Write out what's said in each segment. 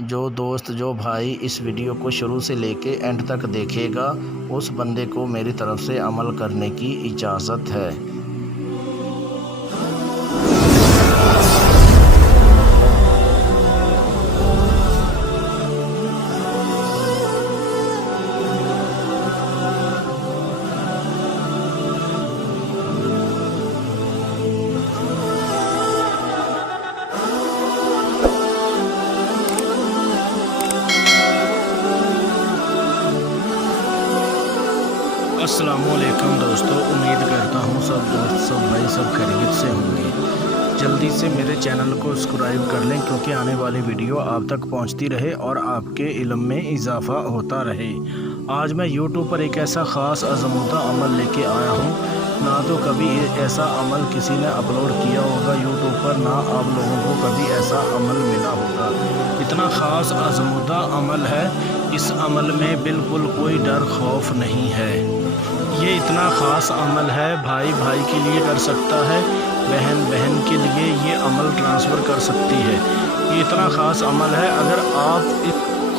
जो दोस्त जो भाई इस वीडियो को शुरू से लेके एंड तक देखेगा उस बंदे को मेरी तरफ से अमल करने की इजाज़त है। अस्सलामुअलैकुम दोस्तों, उम्मीद करता हूँ सब दोस्त सब भाई सब खैरियत से होंगे। जल्दी से मेरे चैनल को सब्सक्राइब कर लें क्योंकि आने वाली वीडियो आप तक पहुँचती रहे और आपके इल्म में इजाफ़ा होता रहे। आज मैं यूट्यूब पर एक ऐसा ख़ास आज़मूदा अमल लेके आया हूँ। ना तो कभी ऐसा अमल किसी ने अपलोड किया होगा यूट्यूब पर, ना आप लोगों को कभी ऐसा अमल मिला होगा। इतना ख़ास आज़मूदा अमल है, इस अमल में बिल्कुल कोई डर खौफ नहीं है। ये इतना ख़ास अमल है, भाई भाई के लिए कर सकता है, बहन बहन के लिए ये अमल ट्रांसफ़र कर सकती है। ये इतना ख़ास अमल है, अगर आप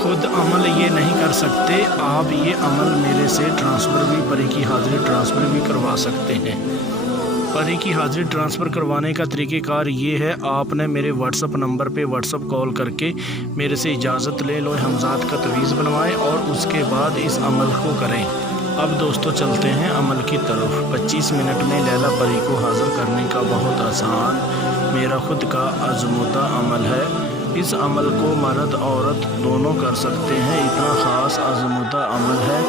खुद अमल ये नहीं कर सकते, आप ये अमल मेरे से ट्रांसफ़र भी, परी की हाज़िरी ट्रांसफ़र भी करवा सकते हैं। परी की हाज़िरी ट्रांसफ़र करवाने का तरीक़ेकार ये है, आपने मेरे व्हाट्सअप नंबर पे व्हाट्सअप कॉल करके मेरे से इजाज़त ले लो, हमज़ाद का तवीज़ बनवाएं और उसके बाद इस अमल को करें। अब दोस्तों चलते हैं अमल की तरफ। 25 मिनट में लैला परी को हाज़िर करने का बहुत आसान मेरा ख़ुद का आज़मूदा अमल है। इस अमल को मर्द औरत दोनों कर सकते हैं। इतना ख़ास आज़मूदा अमल है,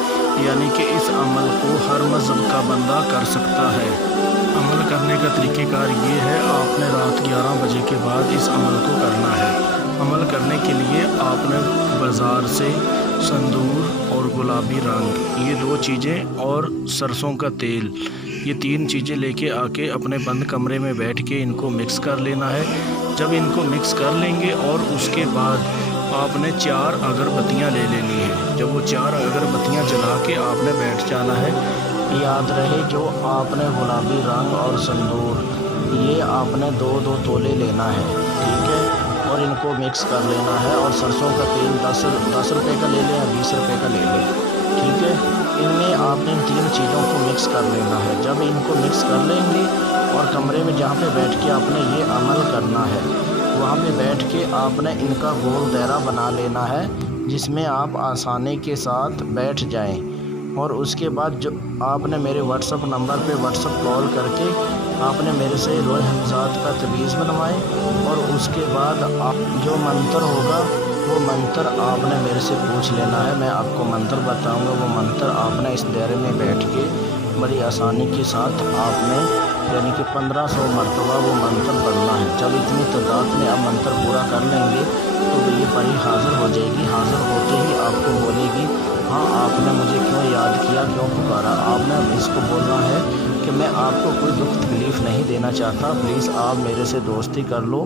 यानी कि इस अमल को हर मज़हब का बंदा कर सकता है। अमल करने का तरीक़ेकार ये है, आपने रात 11 बजे के बाद इस अमल को करना है। अमल करने के लिए आपने बाज़ार से संदूर और गुलाबी रंग, ये 2 चीज़ें, और सरसों का तेल, ये 3 चीज़ें लेके आके अपने बंद कमरे में बैठ के इनको मिक्स कर लेना है। जब इनको मिक्स कर लेंगे और उसके बाद आपने 4 अगरबत्तियाँ ले लेनी है। जब वो 4 अगरबत्तियाँ जला के आपने बैठ जाना है। याद रहे, जो आपने गुलाबी रंग और संदूर ये आपने 2-2 तोले लेना है, ठीक है, और इनको मिक्स कर लेना है। और सरसों का तेल 10 रुपये का ले लें या 20 रुपये का ले लें, ठीक है। इनमें आपने इन 3 चीज़ों को मिक्स कर लेना है। जब इनको मिक्स कर लेंगे और कमरे में जहाँ पे बैठ के आपने ये अमल करना है, वहाँ पे बैठ के आपने इनका गोल दायरा बना लेना है, जिसमें आप आसानी के साथ बैठ जाएं। और उसके बाद जो आपने मेरे व्हाट्सअप नंबर पे व्हाट्सअप कॉल करके आपने मेरे से रोए हमज़ाद का तवीज़ बनवाएं। और उसके बाद आप जो मंत्र होगा वो मंत्र आपने मेरे से पूछ लेना है। मैं आपको मंत्र बताऊंगा, वो मंत्र आपने इस दायरे में बैठ के बड़ी आसानी के साथ आपने यानी कि 1500 मरतबा वो मंत्र पढ़ना है। जब इतनी तादाद में आप मंत्र पूरा कर लेंगे तो ये परी हाज़िर हो जाएगी। हाज़िर होते ही आपको बोलेगी, हाँ आपने मुझे क्यों याद किया, क्यों पुकारा। आपने इसको बोलना है कि मैं आपको कोई दुख तकलीफ़ नहीं देना चाहता, प्लीज़ आप मेरे से दोस्ती कर लो।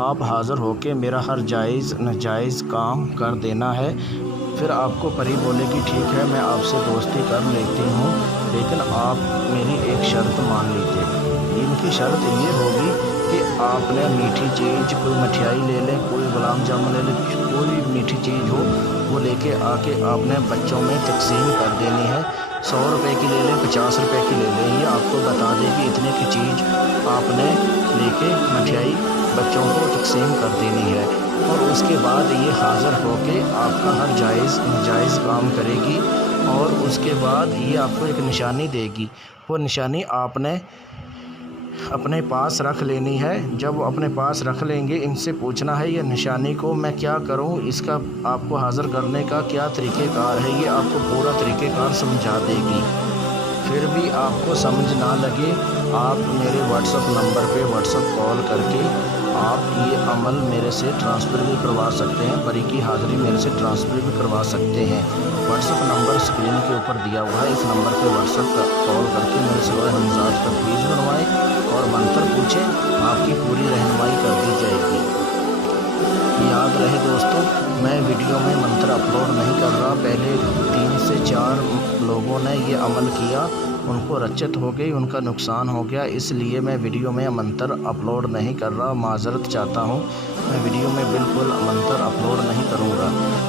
आप हाज़िर होके मेरा हर जायज़ नाजायज़ काम कर देना है। फिर आपको परी बोलेगी, ठीक है मैं आपसे दोस्ती कर लेती हूँ, लेकिन आप मेरी एक शर्त मान लीजिए। इनकी शर्त ये होगी कि आपने मीठी चीज़, कोई मिठाई ले लें, कोई गुलाब जामुन ले लें, कोई भी मीठी चीज़ हो वो लेके आके आपने बच्चों में तकसीम कर देनी है। 100 रुपये की ले लें, 50 रुपये की ले लें, ये आपको बता देगी इतने की चीज़ आपने लेके मिठाई बच्चों को तकसीम कर देनी है। और उसके बाद ये हाज़िर होके आपका हर जायज़ नाजायज़ काम करेगी। और उसके बाद ये आपको एक निशानी देगी, वो निशानी आपने अपने पास रख लेनी है। जब अपने पास रख लेंगे, इनसे पूछना है ये निशानी को मैं क्या करूं, इसका आपको हाज़िर करने का क्या तरीक़ेकार है, ये आपको पूरा तरीक़ेकार समझा देगी। फिर भी आपको समझ ना लगे, आप मेरे व्हाट्सअप नंबर पे व्हाट्सअप कॉल करके आप ये अमल मेरे से ट्रांसफ़र भी करवा सकते हैं, परी की हाज़िरी मेरे से ट्रांसफ़र भी करवा सकते हैं। व्हाट्सअप नंबर स्क्रीन के ऊपर दिया हुआ है, इस नंबर पे व्हाट्सअप कॉल करके मेरे से रोए हमज़ाद का तवीज़ बनवाएं और मंत्र पूछें, आपकी पूरी रहनुमाई कर दी जाएगी। याद रहे दोस्तों, मैं वीडियो में मंत्र अपलोड नहीं कर रहा। पहले 3 से 4 लोगों ने ये अमल किया, उनको रच्चत हो गई, उनका नुकसान हो गया, इसलिए मैं वीडियो में मंत्र अपलोड नहीं कर रहा। माज़रत चाहता हूँ, मैं वीडियो में बिल्कुल मंत्र अपलोड नहीं कर करूँगा।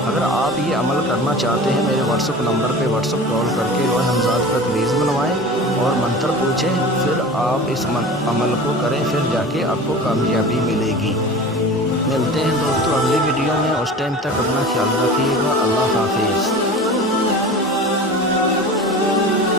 अगर आप ये अमल करना चाहते हैं मेरे व्हाट्सएप नंबर पे व्हाट्सएप कॉल करके रोए हमजाद का तवीज़ बनवाएं और मंत्र पूछें, फिर आप इस अमल को करें, फिर जाके आपको कामयाबी मिलेगी। मिलते हैं दोस्तों अगली वीडियो में, उस टाइम तक अपना ख्याल रखिएगा। अल्लाह हाफिज़।